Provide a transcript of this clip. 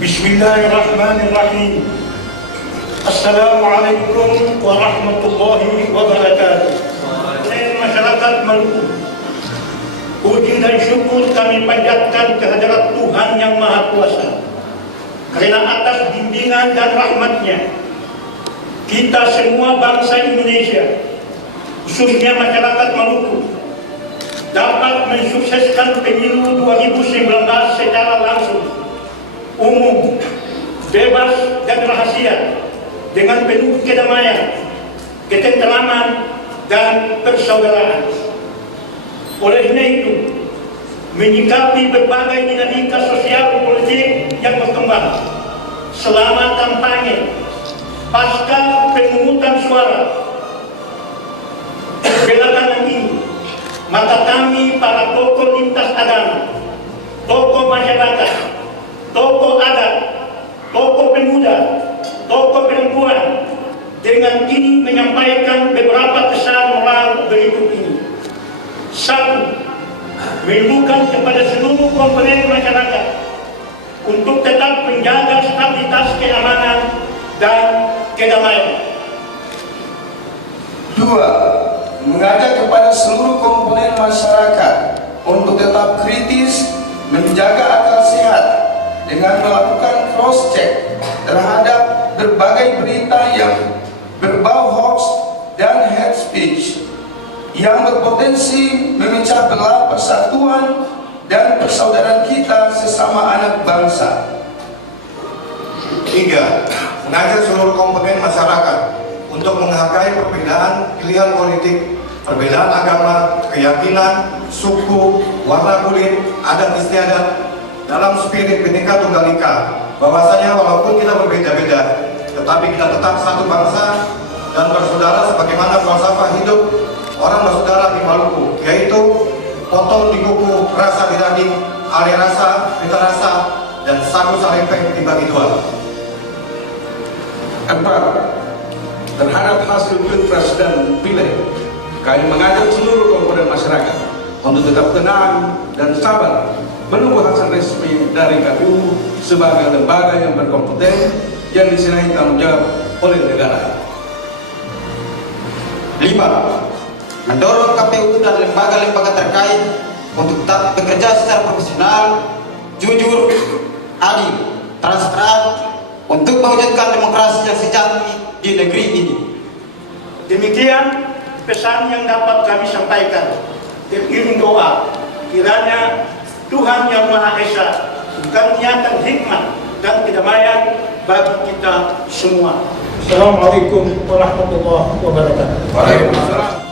Bismillahirrahmanirrahim. Assalamualaikum warahmatullahi wabarakatuh. Masyarakat Maluku, puji dan syukur kami panjatkan kehadirat Tuhan Yang Maha Kuasa, karena atas bimbingan dan rahmat-Nya kita semua bangsa Indonesia, khususnya masyarakat Maluku, dapat mensukseskan pemilu 2019 secara langsung, umum, bebas dan rahasia, dengan penuh kedamaian, ketentraman dan persaudaraan. Olehnya itu, menyikapi berbagai dinamika sosial politik yang berkembang selama kampanye pasca pemungutan suara belakangan ini, maka kami para tokoh lintas agama, tokoh masyarakat, tokoh adat, tokoh pemuda, tokoh perempuan, dengan ini menyampaikan beberapa pesan moral berikut ini. 1. Menyerukan kepada seluruh komponen masyarakat untuk tetap menjaga stabilitas keamanan dan kedamaian. 2. Mengajak kepada seluruh komponen masyarakat untuk tetap kritis, menjaga akal sehat dengan melakukan cross-check terhadap berbagai berita yang berbau hoax dan hate speech yang berpotensi memecah belah persatuan dan persaudaraan kita sesama anak bangsa. 3. Mengajak seluruh komponen masyarakat untuk menghargai perbedaan pilihan politik, perbedaan agama, keyakinan, suku, warna kulit, adat istiadat dalam spirit Bhinneka Tunggal Ika, bahwasanya walaupun kita berbeda-beda, tetapi kita tetap satu bangsa dan bersaudara sebagaimana falsafah hidup orang bersaudara di Maluku, yaitu potong di kuku, rasa di daging, ale rasa, beta rasa, dan sagu sarempeng dibagi dua. 4. Terhadap hasil pilpres dan pileg, kami mengajak seluruh komponen masyarakat untuk tetap tenang dan sabar menunggu hasil resmi dari KPU sebagai lembaga yang berkompeten yang diserahi tanggung jawab oleh negara. 5. Mendorong KPU dan lembaga-lembaga terkait untuk tetap bekerja secara profesional, jujur, adil, transparan untuk mewujudkan demokrasi yang sejati di negeri ini. Demikian pesan yang dapat kami sampaikan. Beriring doa kiranya Tuhan Yang Maha Esa karuniakan hikmat dan kedamaian bagi kita semua. Assalamualaikum warahmatullahi wabarakatuh. Waalaikumsalam.